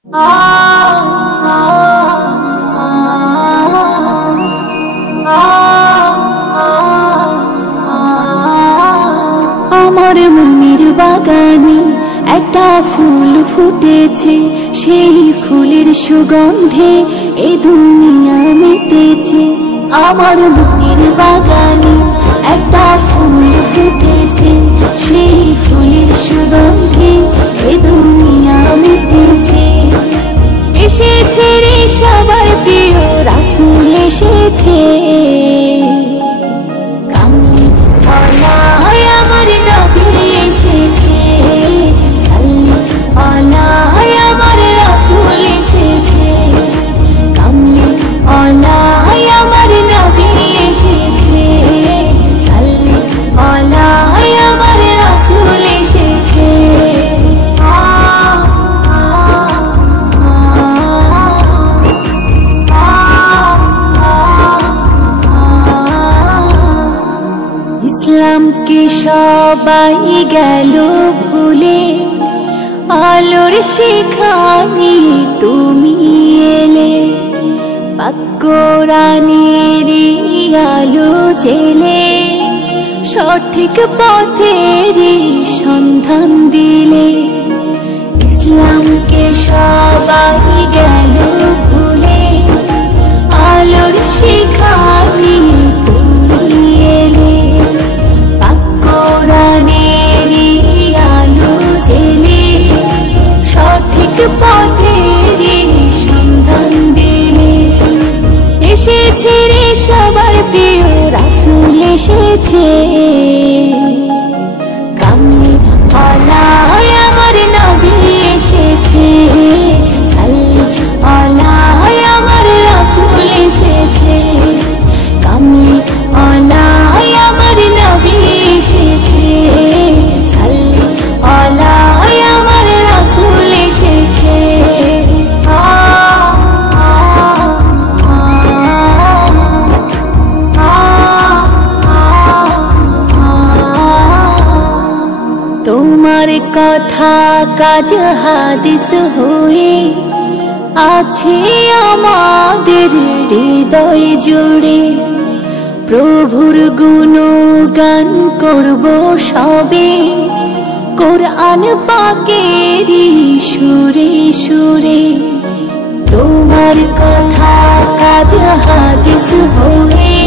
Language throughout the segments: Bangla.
আমার মনের বাগানে একটা ফুল ফুটেছে, সেই ফুলের সুগন্ধে এ দুনিয়া মেতেছে। আমার মনের বাগানে একটা ফুল ফুটেছে, সেই ফুলের সুগন্ধে এ দুনিয়া মেতেছে। এসেছে রে সবার প্রিয় রাসূল এসেছে, কামলি ওয়ালা আমার নবী এসেছে, সাল্লি ওয়ালা আমার রাসূল এসেছে, কামলি ওয়ালা আমার নবী এসেছে, সাল্লি ওয়ালা আমার রাসূল এসেছে। ইসলামকে সবাই গেল ভুলে, আলোর শিখা নিয়ে তুমি এলে, পাক কোরআনেরই আলো জেলে, সঠিক পথেরই সন্ধান দিলে। ইসলামকে সবাই গেল ভুলে, আলোর শিখা নিয়ে তুমি এলে, সঠিক পথেরই সন্ধান দিলে। এসেছে রে সবার প্রিয় রাসূল এসেছে, কামলি ওয়ালা আমার নবী এসেছে, সাল্লি ওয়ালা আমার রাসূল এসেছে, কামলি ওয়ালা আমার নবী এসেছে, সাল্লি ওয়ালা আমার রাসূল এসেছে। তোমার কথা কাজ হাদিস হয়ে আছে আমাদের হৃদয় জুড়ে, প্রভুর গুণগান করব সবে, কোরআন পাকেরই সুরে সুরে। তোমার কথা কাজ হাদিস হয়ে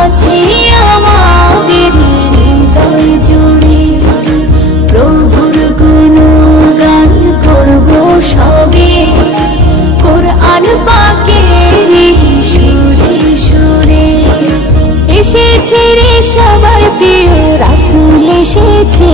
আছে আমাদের হৃদয় জুড়ে, প্রভুর গুণগান করব সবে, কোরআন পাকেরই সুরে সুরে। এসেছে রে সবার প্রিয় রাসূল এসেছে,